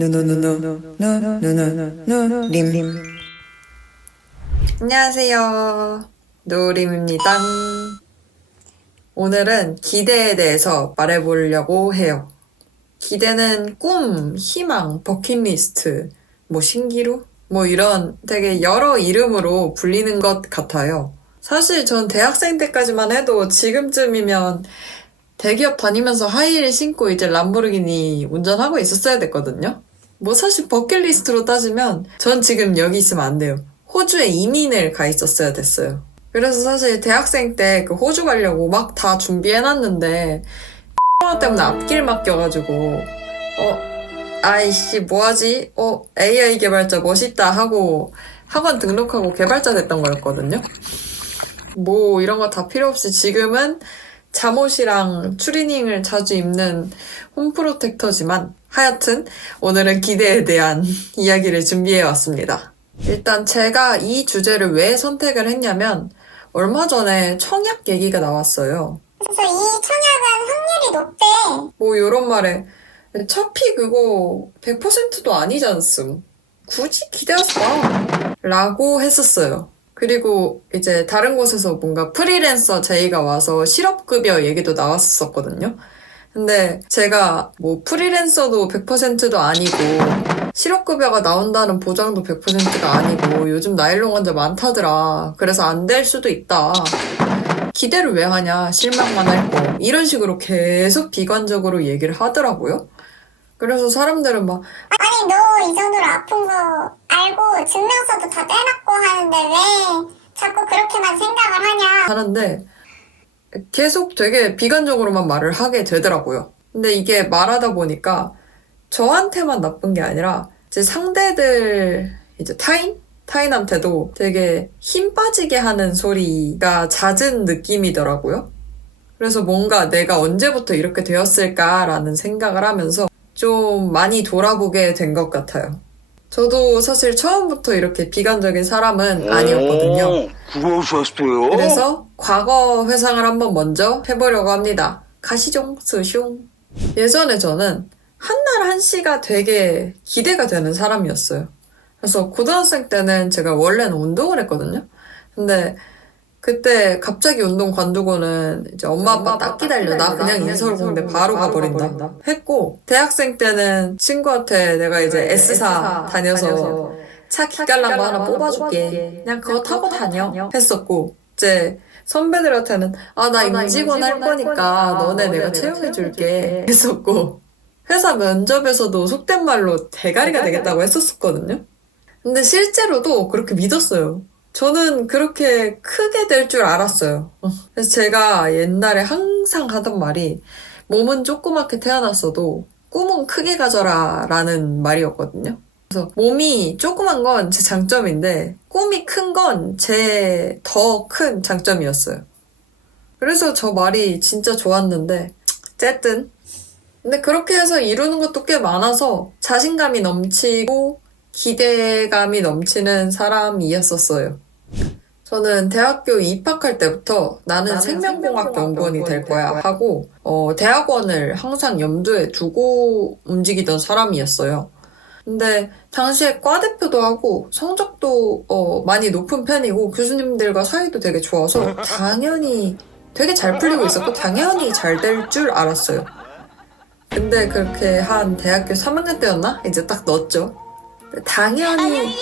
누누누누누누누누누님 안녕하세요 노림입니다 오늘은 기대에 대해서 말해보려고 해요 기대는 꿈, 희망, 버킷리스트, 뭐 신기루? 뭐 이런 되게 여러 이름으로 불리는 것 같아요 사실 전 대학생 때까지만 해도 지금쯤이면 대기업 다니면서 하이힐 신고 이제 람보르기니 운전하고 있었어야 됐거든요. 뭐 사실 버킷리스트로 따지면 전 지금 여기 있으면 안 돼요. 호주에 이민을 가 있었어야 됐어요. 그래서 사실 대학생 때 그 호주 가려고 막 다 준비해놨는데 코로나 때문에 앞길 맡겨가지고 어 아이씨 뭐하지? 어 AI 개발자 멋있다 하고 학원 등록하고 개발자 됐던 거였거든요. 뭐 이런 거 다 필요 없이 지금은 잠옷이랑 추리닝을 자주 입는 홈프로텍터지만 하여튼 오늘은 기대에 대한 이야기를 준비해 왔습니다. 일단 제가 이 주제를 왜 선택을 했냐면 얼마 전에 청약 얘기가 나왔어요. 그래서 이 청약은 확률이 높대. 뭐 이런 말에 차피 그거 100%도 아니지 않음. 굳이 기대하지 마. 라고 했었어요. 그리고 이제 다른 곳에서 뭔가 프리랜서 제의가 와서 실업급여 얘기도 나왔었거든요. 근데 제가 뭐 프리랜서도 100%도 아니고 실업급여가 나온다는 보장도 100%가 아니고 요즘 나일론 환자 많다더라. 그래서 안 될 수도 있다. 기대를 왜 하냐 실망만 할 거 이런 식으로 계속 비관적으로 얘기를 하더라고요. 그래서 사람들은 막 아니 너이 정도로 아픈 거 알고 증명서도 다 떼놨고 하는데 왜 자꾸 그렇게만 생각을 하냐. 하는데 계속 되게 비관적으로만 말을 하게 되더라고요. 근데 이게 말하다 보니까 저한테만 나쁜 게 아니라 이제 상대들 이제 타인 타인한테도 되게 힘 빠지게 하는 소리가 잦은 느낌이더라고요. 그래서 뭔가 내가 언제부터 이렇게 되었을까라는 생각을 하면서 좀 많이 돌아보게 된 것 같아요. 저도 사실 처음부터 이렇게 비관적인 사람은 아니었거든요. 그러셨어요? 그래서 과거 회상을 한번 먼저 해보려고 합니다. 가시종, 스숑. 예전에 저는 한날 한시가 되게 기대가 되는 사람이었어요. 그래서 고등학생 때는 제가 원래는 운동을 했거든요. 근데 그때 갑자기 운동 관두고는 이제 엄마 아빠 딱 기다려. 나 그냥 인서울 공대 바로 가버린다. 했고, 대학생 때는 친구한테 내가 이제 S사 다녀서 차 기깔난 거 하나 뽑아줄게. 그냥 그거 타고 다녀. 했었고, 이제 선배들한테는 아, 나 임직원 할 거니까 너네 내가 채용해줄게. 했었고, 회사 면접에서도 속된 말로 대가리가 되겠다고 했었거든요. 근데 실제로도 그렇게 믿었어요. 저는 그렇게 크게 될 줄 알았어요. 그래서 제가 옛날에 항상 하던 말이 몸은 조그맣게 태어났어도 꿈은 크게 가져라 라는 말이었거든요. 그래서 몸이 조그만 건 제 장점인데 꿈이 큰 건 제 더 큰 장점이었어요. 그래서 저 말이 진짜 좋았는데 어쨌든 근데 그렇게 해서 이루는 것도 꽤 많아서 자신감이 넘치고 기대감이 넘치는 사람이었었어요. 저는 대학교 입학할 때부터 나는, 생명공학 연구원이 될 거야 하고 어, 대학원을 항상 염두에 두고 움직이던 사람이었어요. 근데 당시에 과 대표도 하고 성적도 어, 많이 높은 편이고 교수님들과 사이도 되게 좋아서 당연히 되게 잘 풀리고 있었고 당연히 잘 될 줄 알았어요. 근데 그렇게 한 대학교 3학년 때였나? 이제 딱 넣었죠. 당연히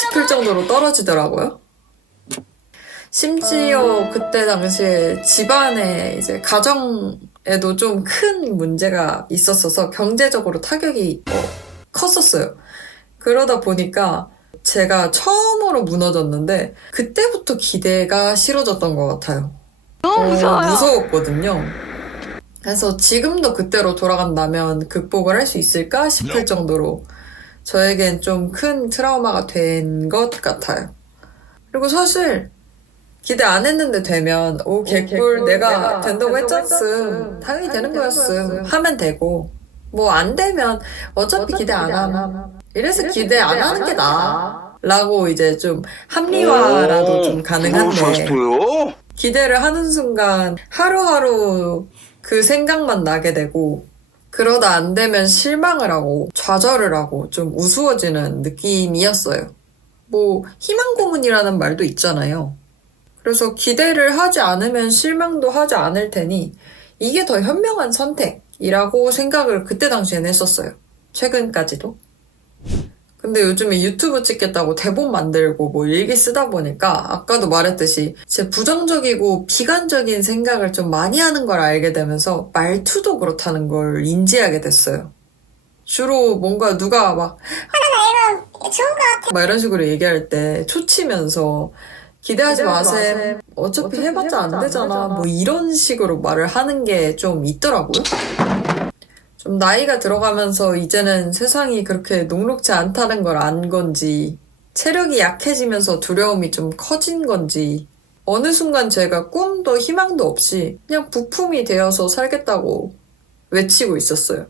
싶을 정도로 떨어지더라고요. 심지어 그때 당시에 집안에 이제 가정에도 좀 큰 문제가 있었어서 경제적으로 타격이 어, 컸었어요. 그러다 보니까 제가 처음으로 무너졌는데 그때부터 기대가 싫어졌던 것 같아요. 너무 무서워요. 무서웠거든요. 그래서 지금도 그때로 돌아간다면 극복을 할 수 있을까 싶을 정도로 저에겐 좀 큰 트라우마가 된 것 같아요. 그리고 사실 기대 안 했는데 되면 오 개꿀 내가 된다고 했잖음 당연히 되는 거였음 하면 되고 뭐 안 되면 어차피 기대 안 함. 이래서 기대 안 하는 게 나아. 라고 이제 좀 합리화라도 좀 가능한데? 기대를 하는 순간 하루하루 그 생각만 나게 되고 그러다 안 되면 실망을 하고 좌절을 하고 좀 우스워지는 느낌이었어요. 뭐 희망 고문이라는 말도 있잖아요. 그래서 기대를 하지 않으면 실망도 하지 않을 테니 이게 더 현명한 선택이라고 생각을 그때 당시엔 했었어요. 최근까지도. 근데 요즘에 유튜브 찍겠다고 대본 만들고 뭐 일기 쓰다 보니까 아까도 말했듯이 제 부정적이고 비관적인 생각을 좀 많이 하는 걸 알게 되면서 말투도 그렇다는 걸 인지하게 됐어요. 주로 뭔가 누가 막 이거 좋은 거 같아. 막 이런 식으로 얘기할 때 초치면서 기대하지 마셈. 마셈. 어차피, 해봤자, 안. 되잖아. 뭐 이런 식으로 말을 하는 게 좀 있더라고요. 좀 나이가 들어가면서 이제는 세상이 그렇게 녹록지 않다는 걸 안 건지, 체력이 약해지면서 두려움이 좀 커진 건지, 어느 순간 제가 꿈도 희망도 없이 그냥 부품이 되어서 살겠다고 외치고 있었어요.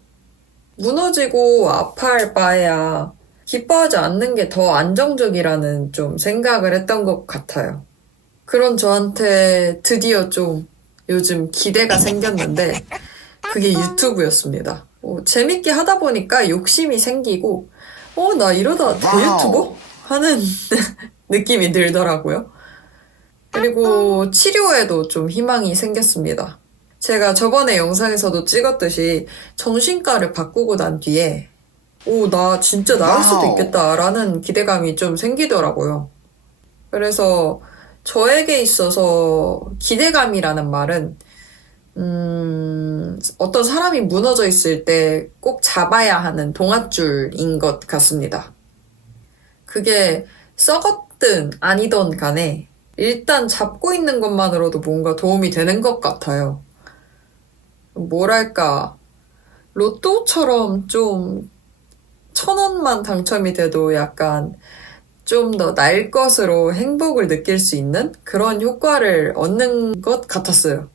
무너지고 아파할 바에야 기뻐하지 않는 게 더 안정적이라는 좀 생각을 했던 것 같아요. 그런 저한테 드디어 좀 요즘 기대가 생겼는데 그게 유튜브였습니다. 어, 재밌게 하다 보니까 욕심이 생기고 어, 나 이러다 대유튜버? 하는 느낌이 들더라고요. 그리고 치료에도 좀 희망이 생겼습니다. 제가 저번에 영상에서도 찍었듯이 정신과를 바꾸고 난 뒤에 오, 나 진짜 나을 수도. 있겠다라는 기대감이 좀 생기더라고요. 그래서 저에게 있어서 기대감이라는 말은 음, 어떤 사람이 무너져 있을 때 꼭 잡아야 하는 동아줄인 것 같습니다. 그게 썩었든 아니든 간에 일단 잡고 있는 것만으로도 뭔가 도움이 되는 것 같아요. 뭐랄까, 로또처럼 좀 천 원만 당첨이 돼도 약간 좀 더 날 것으로 행복을 느낄 수 있는 그런 효과를 얻는 것 같았어요.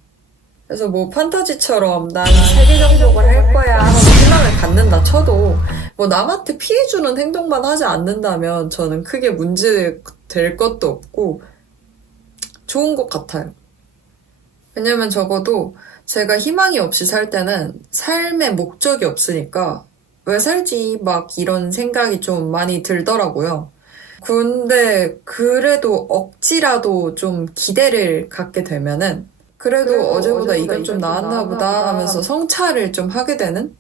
그래서 뭐 판타지처럼 난 세계 정복을 할 거야 하는 희망을 갖는다 쳐도 뭐 남한테 피해주는 행동만 하지 않는다면 저는 크게 문제 될 것도 없고 좋은 것 같아요. 왜냐면 적어도 제가 희망이 없이 살 때는 삶의 목적이 없으니까 왜 살지 막 이런 생각이 좀 많이 들더라고요. 근데 그래도 억지라도 좀 기대를 갖게 되면은 그래도 그래도 어제보다 어제보다 이건 좀 나았나 보다 보다 하면서 성찰을 좀 하게 되는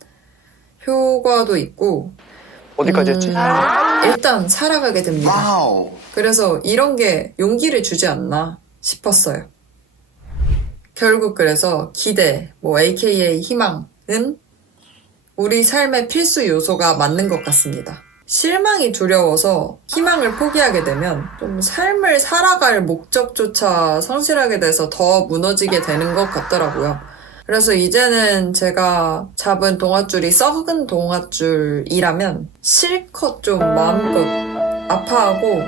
효과도 있고 어디까지 했지? 음, 일단 살아가게 됩니다. 와우. 그래서 이런 게 용기를 주지 않나 싶었어요. 결국 그래서 기대, 뭐 AKA 희망은 우리 삶의 필수 요소가 맞는 것 같습니다. 실망이 두려워서 희망을 포기하게 되면 좀 삶을 살아갈 목적조차 상실하게 돼서 더 무너지게 되는 것 같더라고요. 그래서 이제는 제가 잡은 동아줄이 썩은 동아줄이라면 실컷 좀 마음껏 아파하고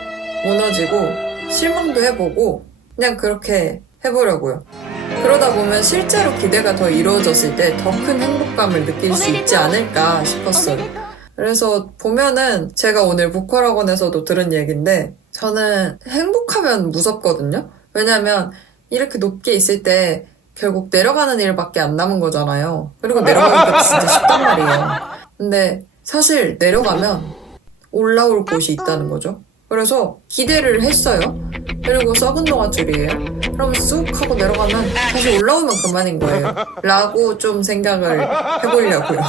무너지고 실망도 해보고 그냥 그렇게 해보려고요. 그러다 보면 실제로 기대가 더 이루어졌을 때 더 큰 행복감을 느낄 수 있지 않을까 싶었어요. 그래서 보면은 제가 오늘 보컬 학원에서도 들은 얘기인데 저는 행복하면 무섭거든요. 왜냐면 이렇게 높게 있을 때 결국 내려가는 일밖에 안 남은 거잖아요. 그리고 내려가는 게 진짜 쉽단 말이에요. 근데 사실 내려가면 올라올 곳이 있다는 거죠. 그래서 기대를 했어요. 그리고 썩은 동아줄이에요. 그럼 쑥 하고 내려가면 다시 올라오면 그만인 거예요. 라고 좀 생각을 해보려고요.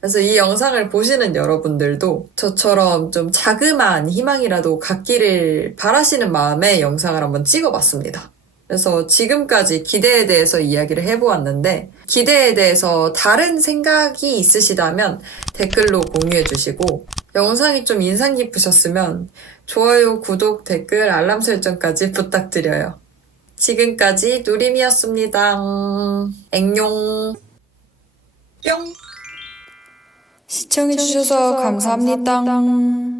그래서 이 영상을 보시는 여러분들도 저처럼 좀 자그마한 희망이라도 갖기를 바라시는 마음에 영상을 한번 찍어봤습니다. 그래서 지금까지 기대에 대해서 이야기를 해보았는데 기대에 대해서 다른 생각이 있으시다면 댓글로 공유해 주시고 영상이 좀 인상 깊으셨으면 좋아요, 구독, 댓글, 알람 설정까지 부탁드려요. 지금까지 누림이었습니다. 앵용. 뿅. 시청해주셔서 감사합니다.